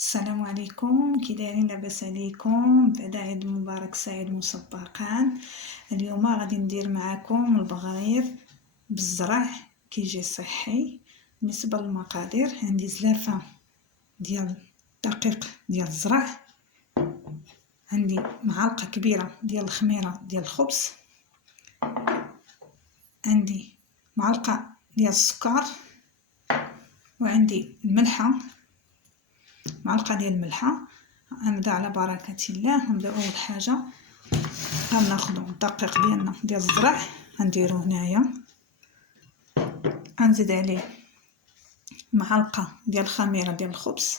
السلام عليكم، كي دايرين؟ لاباس عليكم؟ بعد عيد مبارك سعيد مسبقا. اليوم غادي ندير معكم البغرير بالزرع كيجي صحي. بالنسبه للمقادير، عندي زلافه ديال الدقيق ديال الزرع، عندي معلقه كبيره ديال الخميره ديال الخبز، عندي معلقه ديال السكر، وعندي الملحه، معلقه ديال الملحه. غنبدا على بركه الله. نبداو اول حاجه غناخذوا الدقيق ديالنا ديال الزرع، غنديرو هنايا، غنزيد عليه معلقه ديال الخميره ديال الخبز،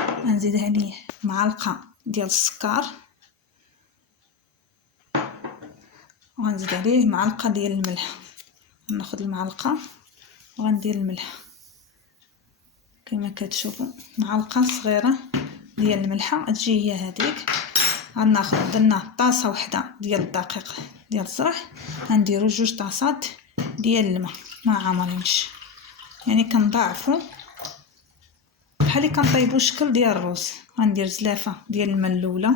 غنزيد عليه معلقه ديال السكر، وغنزيد عليه معلقه ديال الملح. ناخذ المعلقه وغندير الملح كما كتشوفوا، معلقه صغيره ديال الملحه تجي هي هذيك. غناخذ درنا طاسه وحده ديال الدقيق ديال الزرع، غنديروا 2 طاسات ديال الماء ما عامرينش، يعني كنضاعفوا بحال اللي كنطيبوا الشكل ديال الرز. غندير زلافه ديال الماء الاولى،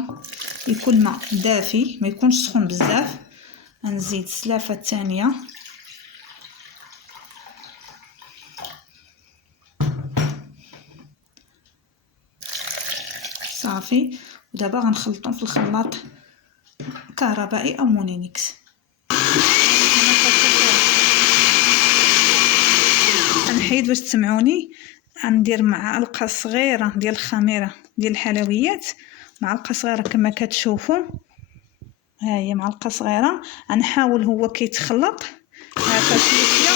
يكون الماء دافي ما يكونش سخون بزاف. غنزيد الزلافه الثانيه، صافي. ودابا غنخلطهم في الخلاط كهربائي او مونينيكس. غنحيد باش تسمعوني. غندير معلقه صغيره ديال الخميره ديال الحلويات، معلقه صغيره كما كتشوفوا، ها هي معلقه صغيره. غنحاول هو كيتخلط هكا شويه،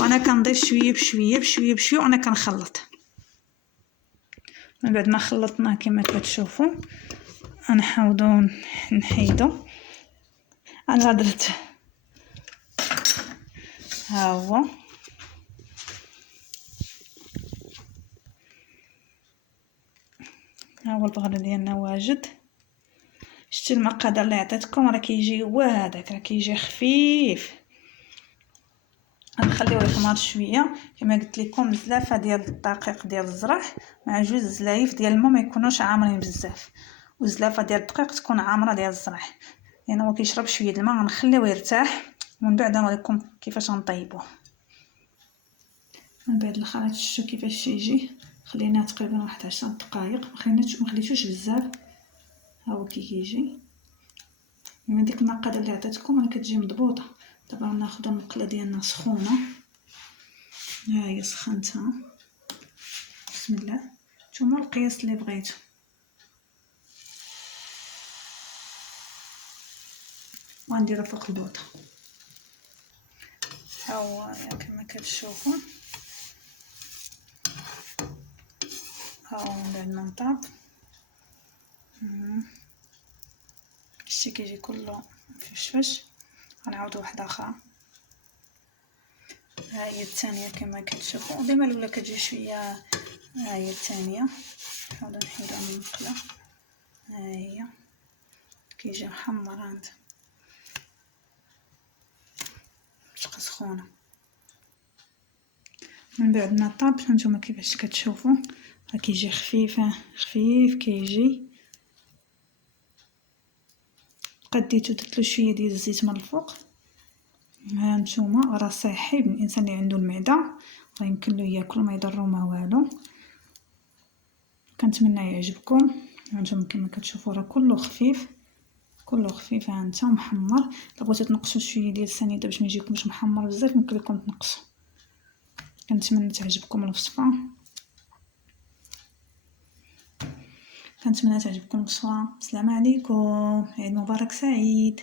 وانا كنضيف شويه بشويه بشويه بشويه، وانا كنخلط. من بعد ما خلطناه كما كتشوفوا، غنحاولوا نحيدو. انا درت ها هو البغل ديالنا واجد. شتي المقادير اللي عطيتكم، راه كيجي هو هذاك، راه كيجي خفيف. غنخليوه يخمر شويه. كما قلت لكم، الزلافه ديال الدقيق ديال الزرع مع 2 زلايف ديال الماء ما يكونوش عامرين بزاف، والزلافه ديال الدقيق تكون عامره ديال الزرع، يعني هو كيشرب شويه الماء. غنخليوه يرتاح، ومن بعد نوريكم كيفاش غنطيبوه. من بعد الخليط شفتوا كيفاش يجي، خليناه تقريبا واحد 10 دقائق، ما خليتوش بزاف. ها هو كيجي من ديك المقادير اللي عطيتكم، راه كتجي مضبوطه. دابا ناخذ المقله ديالنا سخونه، ها هي سخنتها. بسم الله، نتوما القياس اللي بغيتو. وغنديرها فوق البوطه. ها هو كما كتشوفوا، ها هو من بعد ما نطاب شتي كيجي كله مفشفش. غنعاود واحده اخرى، ها هي الثانيه كما كتشوفوا. ديما الاولى كتجي شويه، ها هي الثانيه. نحاولوا نحيدوها من المقله، ها هي كيجي محمر. عند تبقى سخونه. من بعد ما طاب هانتوما كيفاش كتشوفوا، راه كيجي خفيف كيجي. قديتو درتلو شويه ديال الزيت من الفوق. هانتوما راه صحي بالانسان اللي عنده المعده، راه يمكن له ياكل ما يضرو ما والو. كنتمنى يعجبكم. هانتوما كما كتشوفوا راه كله خفيف كله خفيف. ها انت محمر. الا بغيتو تنقصوا شويه ديال السنيده باش ما يجيكمش محمر بزاف، ممكن لكم تنقصوا. كنتمنى تعجبكم الوصفه، كنتمنى تعجبكم الوصفه. السلام عليكم، عيد مبارك سعيد.